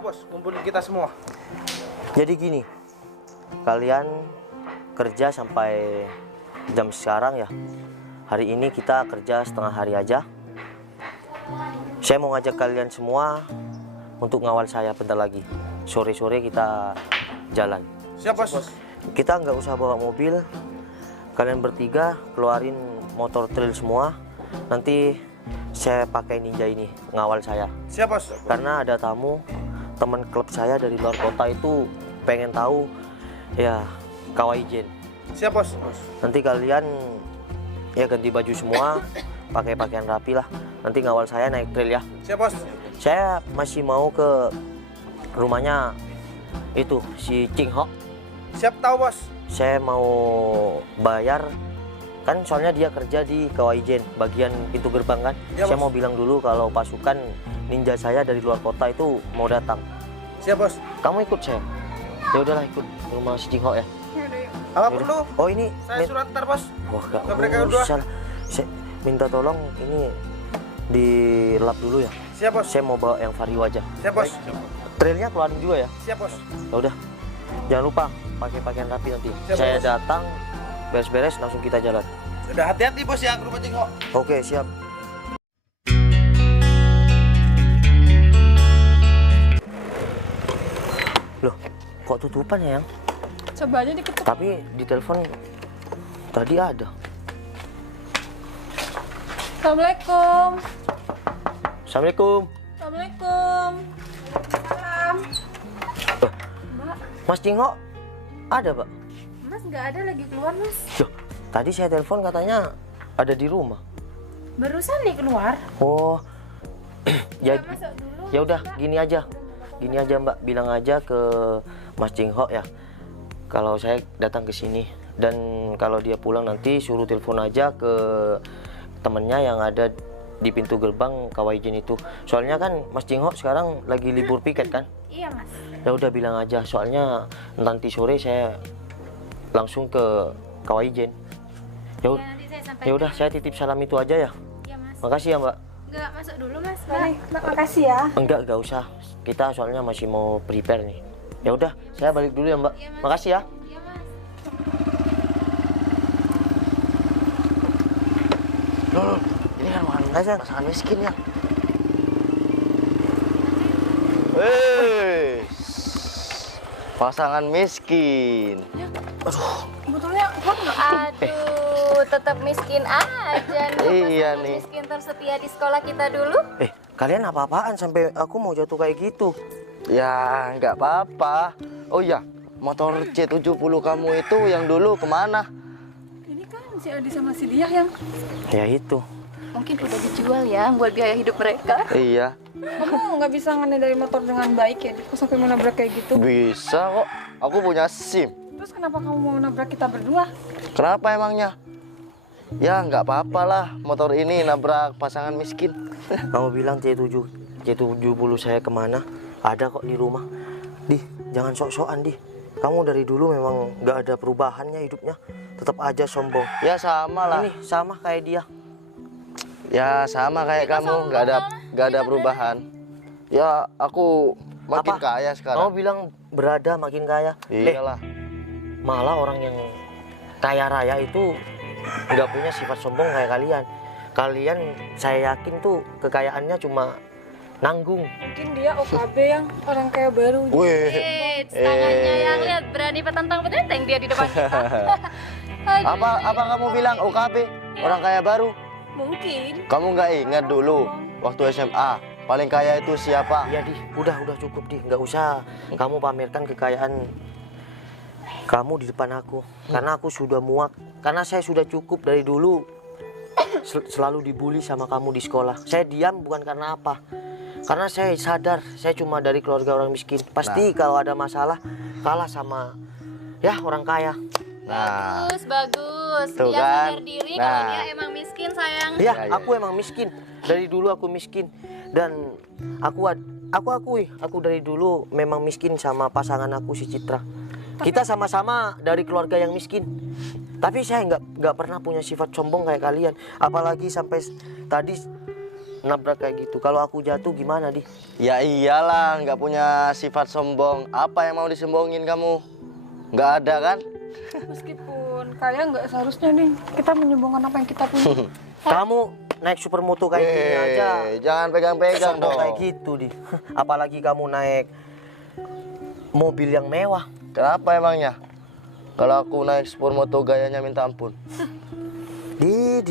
apa bos? Ngumpulin kita semua. Jadi gini, kalian kerja sampai jam sekarang ya. Hari ini kita kerja setengah hari aja. Saya mau ngajak kalian semua untuk ngawal saya bentar lagi. Sore-sore kita jalan. Siap bos. Kita nggak usah bawa mobil. Kalian bertiga keluarin motor trail semua. Nanti saya pakai ninja ini ngawal saya. Siap bos. Karena ada tamu teman klub saya dari luar kota itu pengen tahu ya Kawaijen. Siap bos. Nanti kalian ya ganti baju semua, pakai pakaian rapi lah. Nanti ngawal saya naik trail ya. Siap bos. Saya masih mau ke rumahnya itu si Ching Ho. Siap tahu bos. Saya mau bayar kan soalnya dia kerja di Kawaijen bagian pintu gerbang kan. Ya, Saya bos. mau bilang dulu kalau pasukan ninja saya dari luar kota itu mau datang. Siap bos. Kamu ikut saya? Ya udahlah ikut ke rumah si Jing Ho ya. Apa Yaudah. perlu? Oh ini Saya surat ntar bos. Wah Ke mereka berdua. usah lah. Saya minta tolong ini di lap dulu ya. Siap bos. Saya mau bawa yang vario aja. Siap bos. Trailnya keluarin juga ya. Siap bos. Ya udah. Jangan lupa pakai pakaian rapi nanti. Siap, Saya bos. datang beres-beres langsung kita jalan. Sudah hati-hati bos ya ke rumah Cingho. Oke, siap. Loh, kok tutupan ya, Yang? Coba aja diketuk. Tapi di telepon tadi ada. Assalamualaikum. Assalamualaikum. Assalamualaikum. Salam. Mbak, Mas Jingho ada, Pak? Mas nggak ada lagi keluar Mas. Loh, tadi saya telepon katanya ada di rumah. Barusan nih keluar. Oh. ya Mbak, masuk dulu. ya udah, Mbak. gini aja. Gini aja, Mbak, bilang aja ke Mas Jingho ya. Kalau saya datang ke sini dan kalau dia pulang nanti suruh telepon aja ke temennya yang ada di pintu gerbang Kawaijen itu. Soalnya kan Mas Jingho sekarang lagi libur piket kan? Iya Mas. Ya udah bilang aja, soalnya nanti sore saya langsung ke Kawaijen. Ya Ya, nanti saya sampaikan. ya udah, saya titip salam itu aja ya. Iya Mas. Makasih ya, Mbak. Nggak masuk dulu Mas. Mbak, makasih ya. Enggak usah. Kita soalnya masih mau prepare nih. Ya udah, saya balik dulu ya, Mbak. Iya, Mas. Makasih ya. Iya Mas. Loh, ini kan pasangan miskin ya. Pasangan miskin. Sebetulnya kok nggak? Aduh, tetap miskin aja nih. Iya pasangan nih. Miskin tersetia di sekolah kita dulu. Kalian apa-apaan sampai aku mau jatuh kayak gitu? Ya, nggak apa-apa. Oh iya, motor C70 kamu itu yang dulu kemana? Ini kan si Adi sama si Dia yang Ya itu. Mungkin udah dijual ya buat biaya hidup mereka. Iya, kamu nggak bisa ngendali motor dengan baik ya? Kok sampai mau nabrak kayak gitu? bisa kok. Aku punya SIM. Terus kenapa kamu mau nabrak kita berdua? Kenapa emangnya? Ya, nggak apa-apa lah. Motor ini nabrak pasangan miskin. Kamu bilang C70 saya kemana? Ada kok di rumah. Di, jangan sok-sokan, Di. Kamu dari dulu memang nggak ada perubahannya hidupnya. Tetap aja sombong. Ya sama lah. Ini sama kayak dia. Ya sama kayak kamu, nggak ada perubahan. Ya aku makin Apa? kaya Kamu sekarang. bilang berada makin kaya. Iyalah. Malah orang yang kaya raya itu nggak punya sifat sombong kayak kalian. Kalian saya yakin tuh kekayaannya cuma nanggung. Mungkin dia OKB yang orang kaya baru. Wih. Tangannya yang lihat berani petantang petenteng dia di depan kita. Aduh. Apa kamu bilang OKB? Orang kaya baru? Mungkin. Kamu nggak ingat dulu waktu SMA paling kaya itu siapa? Ya Di, udah cukup Di, nggak usah kamu pamerkan kekayaan kamu di depan aku. Karena aku sudah muak. Karena saya sudah cukup dari dulu selalu dibully sama kamu di sekolah. Saya diam bukan karena apa. Karena saya sadar saya cuma dari keluarga orang miskin. Pasti kalau ada masalah kalah sama ya orang kaya. Nah, Bagus. Tuh Dia kan. sadar diri Nah. kalau dia emang miskin sayang. Ya, Ya. aku emang miskin. Dari dulu aku miskin dan aku akui, aku dari dulu memang miskin sama pasangan aku si Citra. Kita sama-sama dari keluarga yang miskin. Tapi saya nggak pernah punya sifat sombong kayak kalian. Apalagi sampai tadi nabrak kayak gitu. Kalau aku jatuh gimana, Di? Ya iyalah, nggak punya sifat sombong. Apa yang mau disombongin kamu? Nggak ada kan? Meskipun kaya nggak seharusnya nih kita menyombongkan apa yang kita punya. Kamu naik supermoto kayak gini aja. Jangan pegang-pegang Sombong dong. kayak gitu, Di. Apalagi kamu naik mobil yang mewah. Kenapa emangnya? Kalau aku naik supermoto gayanya minta ampun. Di.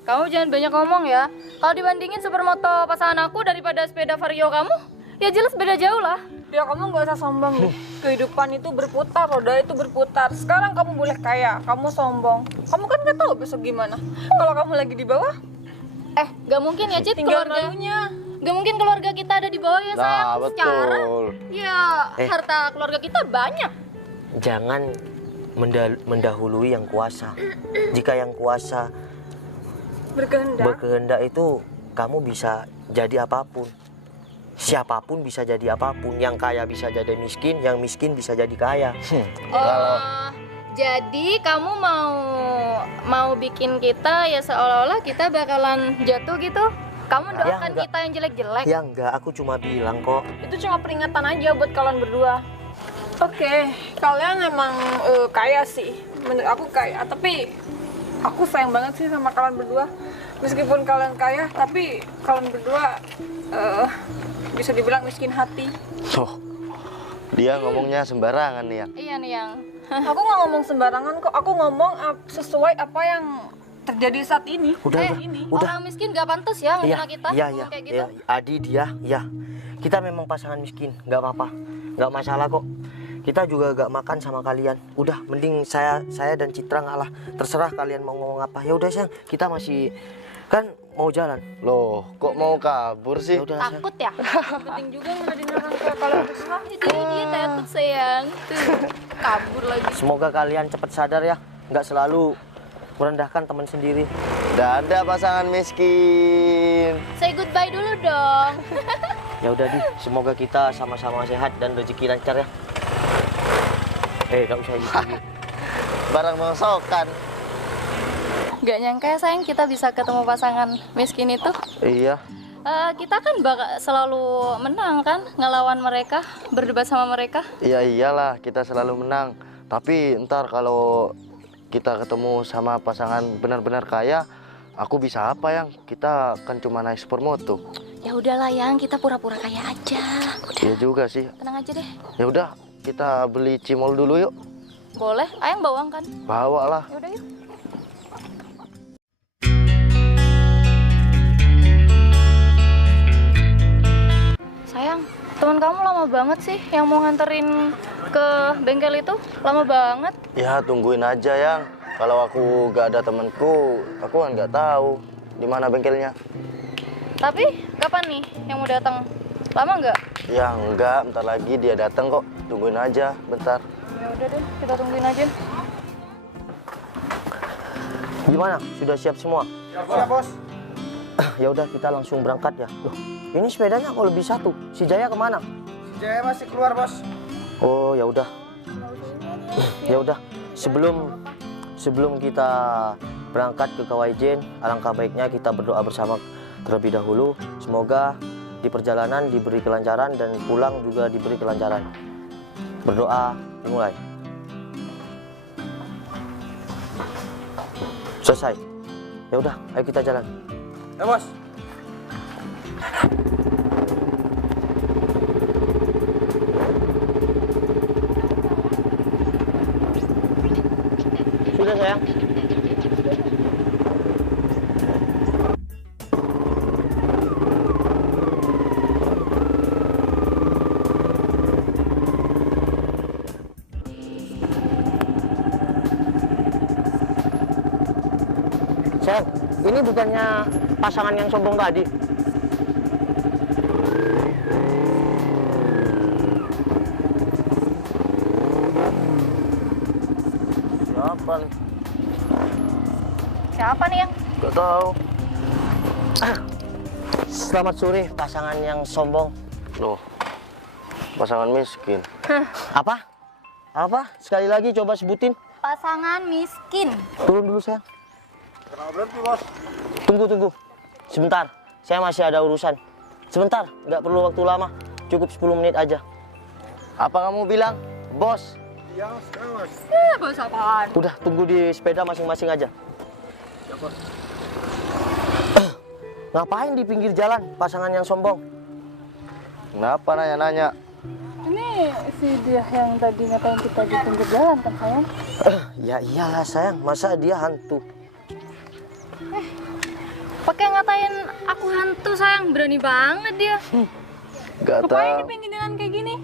Kamu jangan banyak ngomong ya. Kalau dibandingin supermoto pasangan aku daripada sepeda Vario kamu, ya jelas beda jauh lah. Ya kamu nggak usah sombong deh. Kehidupan itu berputar, roda itu berputar. Sekarang kamu boleh kaya, kamu sombong. Kamu kan nggak tahu besok gimana. Kalau kamu lagi di bawah, Gak mungkin ya, Cit, tinggal keluarga. malunya. Gak mungkin keluarga kita ada di bawah ya, sayang. Nah, Secara, betul. ya harta keluarga kita banyak. Jangan mendahului yang kuasa. Jika yang kuasa berkehendak itu, kamu bisa jadi apapun. Siapapun bisa jadi apapun. Yang kaya bisa jadi miskin, yang miskin bisa jadi kaya. Jadi kamu mau bikin kita ya seolah-olah kita bakalan jatuh gitu? Kamu doakan enggak. kita yang jelek-jelek? Ya enggak, aku cuma bilang kok. Itu cuma peringatan aja buat kalian berdua. Oke, kalian emang kaya sih. Menurut aku kaya, tapi aku sayang banget sih sama kalian berdua. Meskipun kalian kaya, tapi kalian berdua bisa dibilang miskin hati. Oh, dia ngomongnya sembarangan nih ya. Iya nih yang. Aku nggak ngomong sembarangan kok. Aku ngomong sesuai apa yang terjadi saat ini. Udah. Orang miskin gak pantas ya Iya, ngehina kita iya, kayak gitu. iya. Adi dia, ya. Kita memang pasangan miskin, nggak apa-apa, nggak masalah kok. Kita juga gak makan sama kalian. Udah, mending saya dan Citra ngalah. Terserah kalian mau ngomong apa. Ya udah sayang, kita masih kan mau jalan. Loh, kok mau kabur sih? Ya udah sayang. Takut ya? Penting juga ngeladenin orang tua kalian berdua. Dia takut sayang. Tuh, kabur lagi. Semoga kalian cepat sadar ya, nggak selalu merendahkan teman sendiri. Dadah pasangan miskin. Say goodbye dulu dong. Ya udah Di, semoga kita sama-sama sehat dan rezeki lancar ya. Gak usah gitu. Di. Barang mengsokan. Gak nyangka ya sayang kita bisa ketemu pasangan miskin itu. Iya. Kita kan selalu menang kan ngelawan mereka, berdebat sama mereka. Iya iyalah, kita selalu menang. Tapi ntar kalau kita ketemu sama pasangan benar-benar kaya, aku bisa apa yang? Kita kan cuma naik supermoto. Ya udahlah yang kita pura-pura kaya aja. Udah, Iya juga sih. tenang aja deh. Ya udah, kita beli cimol dulu yuk. Boleh, ayang bawang kan? Bawa lah. Ya udah yuk. Sayang, teman kamu lama banget sih yang mau nganterin ke bengkel itu. Lama banget. Ya tungguin aja yang. Kalau aku gak ada temanku, aku kan gak tahu di mana bengkelnya. Tapi kapan nih yang mau datang? Lama nggak? Ya enggak, bentar lagi dia datang kok. Tungguin aja, bentar. Ya udah deh, kita tungguin aja. Gimana? Sudah siap semua? Siap, Bos. Ya udah kita langsung berangkat ya. Loh, ini sepedanya kok lebih satu. Si Jaya kemana? Si Jaya masih keluar, Bos. Oh ya udah. Ya udah. Sebelum kita berangkat ke Kawaijen, alangkah baiknya kita berdoa bersama terlebih dahulu. Semoga di perjalanan diberi kelancaran dan pulang juga diberi kelancaran. Berdoa dimulai. Selesai. Ya udah, ayo kita jalan. Ya, Bos. Sudah sayang. Sayang, ini bukannya pasangan yang sombong tadi? Siapa nih? Siapa nih yang? Gak tahu. Selamat sore, pasangan yang sombong. Loh, pasangan miskin. Apa? Apa? Sekali lagi coba sebutin. Pasangan miskin. Turun dulu sayang. Kenapa berhenti, Bos? Tunggu. Sebentar. saya masih ada urusan. Sebentar, nggak perlu waktu lama. Cukup 10 menit aja. Apa kamu bilang, bos? Iya, bos. Bos apaan? Udah, tunggu di sepeda masing-masing aja. Ya, bos. Ngapain di pinggir jalan, pasangan yang sombong? Kenapa nanya-nanya? Ini si dia yang tadi ngatain kita di pinggir jalan kan sayang? Ya iyalah sayang, masa dia hantu? Pakai ngatain aku hantu sayang, berani banget dia. Gak Ngapain di tahu. pinggir jalan kayak gini?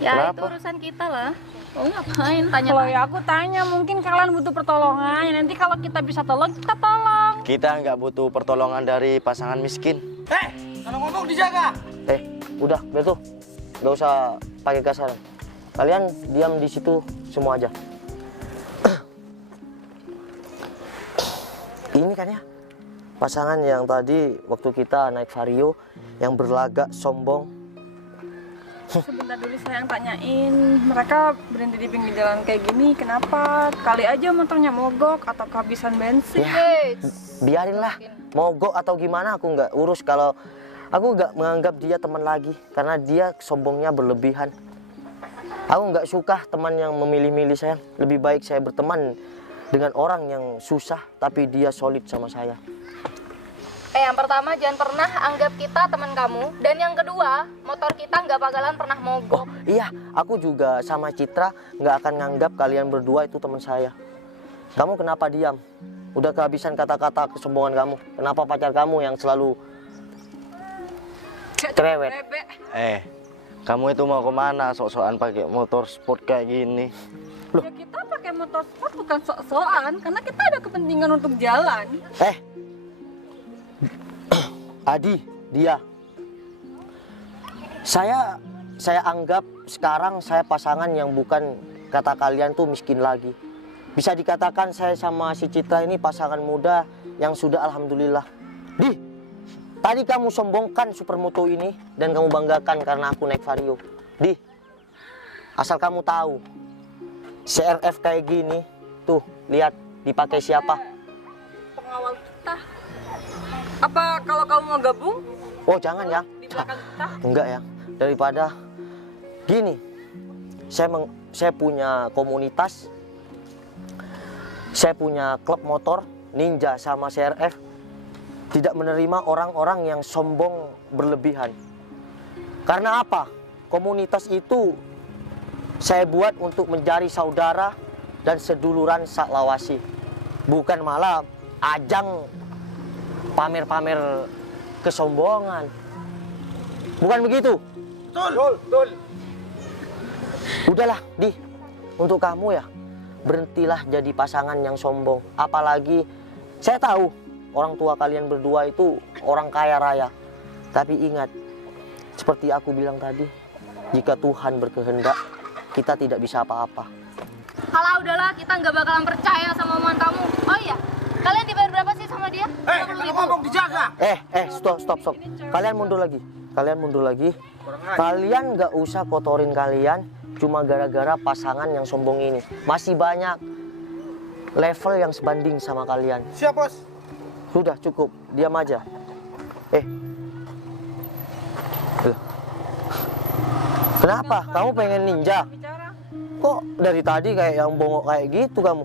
Ya itu Kenapa? urusan kita lah. Oh ngapain tanya? Kalau ya aku tanya, mungkin kalian butuh pertolongan. Nanti kalau kita bisa tolong, kita tolong. Kita nggak butuh pertolongan dari pasangan miskin. Kalau ngomong dijaga. Udah, betul. Gak usah pakai kasar. Kalian diam di situ semua aja. Ini kan ya, pasangan yang tadi waktu kita naik Vario yang berlagak sombong. Sebentar dulu sayang tanyain, mereka berhenti di pinggir jalan kayak gini, kenapa? Kali aja motornya mogok atau kehabisan bensin. Ya, biarinlah. Mogok atau gimana aku nggak urus. Kalau aku nggak menganggap dia teman lagi karena dia sombongnya berlebihan. Aku nggak suka teman yang memilih-milih saya. Lebih baik saya berteman dengan orang yang susah tapi dia solid sama saya. Yang pertama jangan pernah anggap kita teman kamu. Dan yang kedua, motor kita nggak bakalan pernah mogok. Oh iya, aku juga sama Citra nggak akan nganggap kalian berdua itu teman saya. Kamu kenapa diam? Udah kehabisan kata-kata kesombongan kamu. Kenapa pacar kamu yang selalu cerewet? Bebek. Kamu itu mau kemana? Sok-sokan pakai motor sport kayak gini. Ya kita pakai motor sport bukan sok-sokan, karena kita ada kepentingan untuk jalan. Adi, dia. Saya anggap sekarang saya pasangan yang bukan kata kalian tuh miskin lagi. Bisa dikatakan saya sama si Citra ini pasangan muda yang sudah alhamdulillah. Tadi kamu sombongkan supermoto ini dan kamu banggakan karena aku naik Vario. Asal kamu tahu, CRF kayak gini, tuh lihat dipakai siapa? Pengawal kita. Apa kalau kamu mau gabung Oh jangan ya. di belakang kita? Enggak ya, daripada gini, saya punya komunitas, saya punya klub motor Ninja sama CRF, tidak menerima orang-orang yang sombong berlebihan. Karena apa? Komunitas itu saya buat untuk mencari saudara dan seduluran saklawasi, bukan malah ajang pamer-pamer kesombongan. Bukan begitu? Betul. Udahlah, untuk kamu ya, berhentilah jadi pasangan yang sombong. Apalagi saya tahu orang tua kalian berdua itu orang kaya raya. Tapi ingat, seperti aku bilang tadi, jika Tuhan berkehendak, kita tidak bisa apa-apa. Halah udahlah, kita nggak bakalan percaya sama omongan kamu. Oh iya, kalian dibayar berapa sih sama dia? Kalau ngomong dijaga. Stop. Kalian mundur lagi. Kalian nggak usah kotorin kalian cuma gara-gara pasangan yang sombong ini. Masih banyak level yang sebanding sama kalian. Siap, bos. Sudah cukup, diam aja. Loh. Kenapa? Kamu pengen ninja? Bicara. Kok dari tadi kayak yang bongok kayak gitu kamu?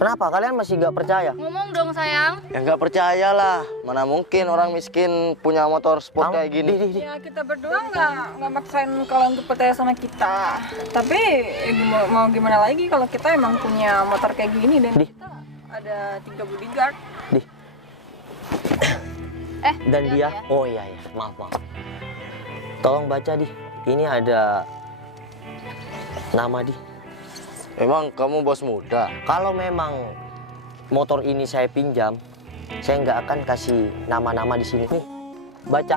Kenapa? Kalian masih nggak percaya? Ngomong dong sayang. Ya nggak percaya lah. Mana mungkin orang miskin punya motor sport kayak gini. Ya kita berdua nggak maksain kalian untuk percaya sama kita. Tapi mau gimana lagi kalau kita emang punya motor kayak gini dan kita ada 3 bodyguard. Dan dia, oh iya, maaf. Tolong baca ini ada nama Emang kamu bos muda? Kalau memang motor ini saya pinjam, saya nggak akan kasih nama-nama di sini. Nih, baca,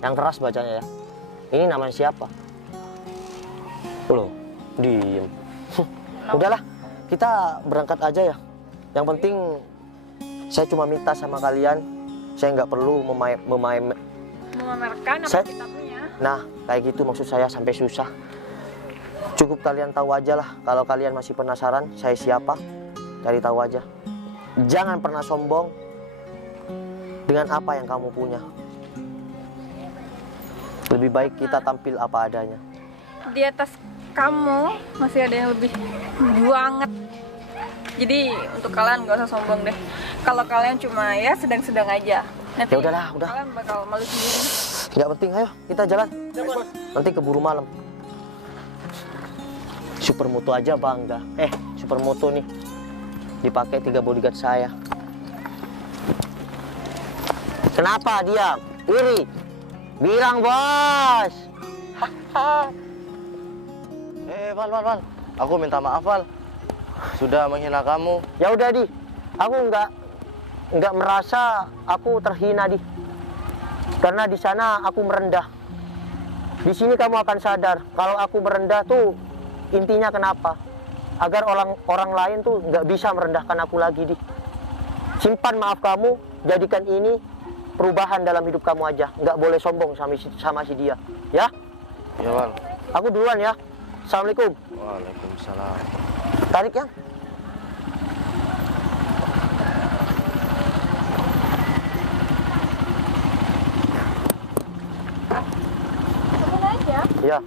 yang keras bacanya ya. Ini namanya siapa? Loh, diem. Udahlah, kita berangkat aja ya. Yang penting saya cuma minta sama kalian, saya nggak perlu Memamerkan apa Saya- kita punya. Nah, kayak gitu maksud saya, sampai susah. Cukup kalian tahu aja lah. Kalau kalian masih penasaran saya siapa, cari tahu aja. Jangan pernah sombong dengan apa yang kamu punya. Lebih baik kita tampil apa adanya. Di atas kamu masih ada yang lebih banget. Jadi untuk kalian gak usah sombong deh. Kalau kalian cuma ya sedang-sedang aja, nanti Ya udahlah, udah. kalian bakal malu sendiri. Nggak penting, ayo kita jalan. Nanti keburu malam. Supermoto aja bangga. Supermoto nih dipakai 3 bodyguard saya. Kenapa dia iri? Bilang bos. Val. Aku minta maaf, Val. Sudah menghina kamu. Ya udah di, aku nggak merasa aku terhina di, karena di sana aku merendah. Di sini kamu akan sadar kalau aku merendah tuh intinya kenapa? Agar orang lain tuh nggak bisa merendahkan aku lagi di. Simpan maaf kamu, jadikan ini perubahan dalam hidup kamu aja. Nggak boleh sombong sama si dia, ya? Ya, Val. Aku duluan ya. Assalamualaikum. Waalaikumsalam. Tarik ya. Temen aja. Ya.